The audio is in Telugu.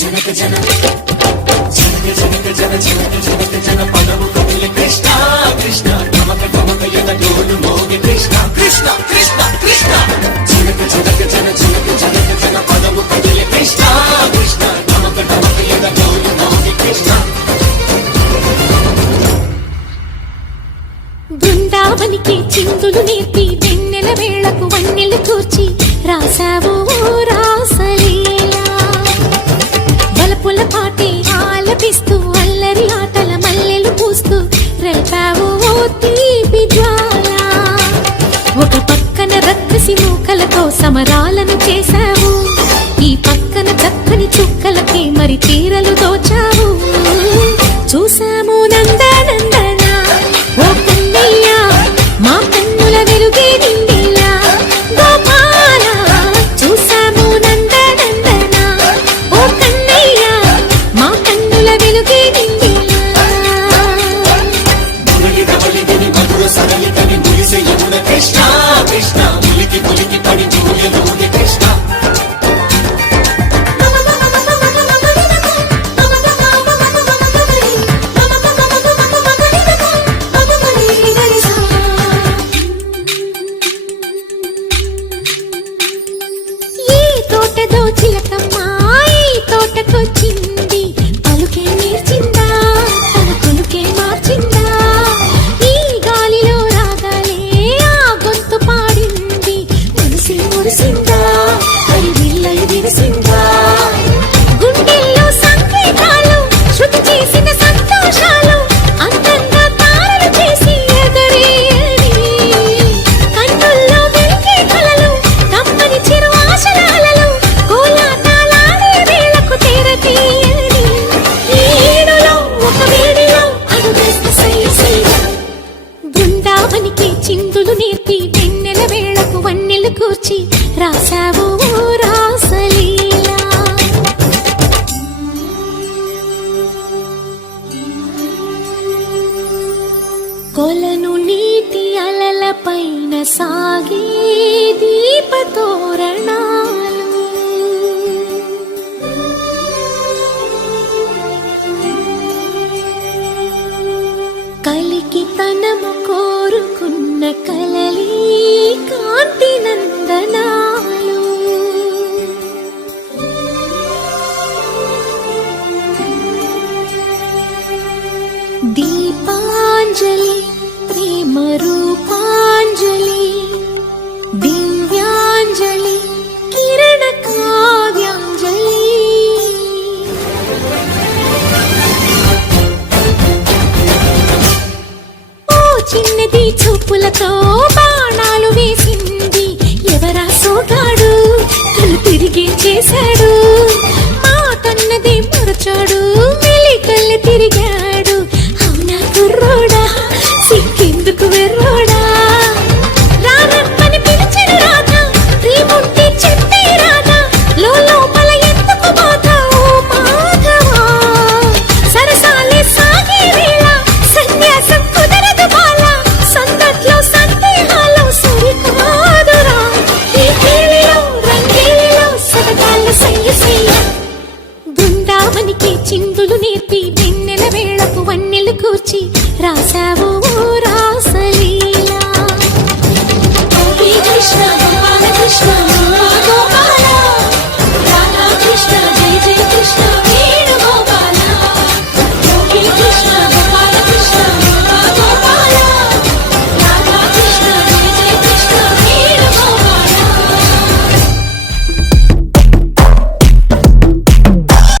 జనక జన జనక జనక జన జనక జనక జన పదము కదిలి కృష్ణ కృష్ణ గమక గమక యద డోలు మోగి కృష్ణ కృష్ణ కృష్ణ కృష్ణ జనక జనక జన జనక జనక జన పదము కదిలి కృష్ణ కృష్ణ గమక గమక యద డోలు మోగి కృష్ణ బృందావనికి చిందులు నేర్పి వెన్నెల వేళకు సమరాలను చేశావు. ఈ పక్కన చక్కని చుక్కలకి మరి తీరలు దోచావు. చూసా put you కొలను నీటి అలల పైన సాగే దీపతోరణాలు. కలికి తనము కోరుకున్న కలలి కాంతి నందనాలు. దీపాంజలి ప్రేమ రూపాంజలి దివ్యాంజలి కిరణ కావ్యాంజలి ఓ చిన్నది చూపులతో బాణాలు వేసింది ఎవరా సోగాడు? తను తిరిగి చేశాడు. చిందులు నేర్పి వెన్నెల వేళకు వన్నెలు కూర్చి రాసావు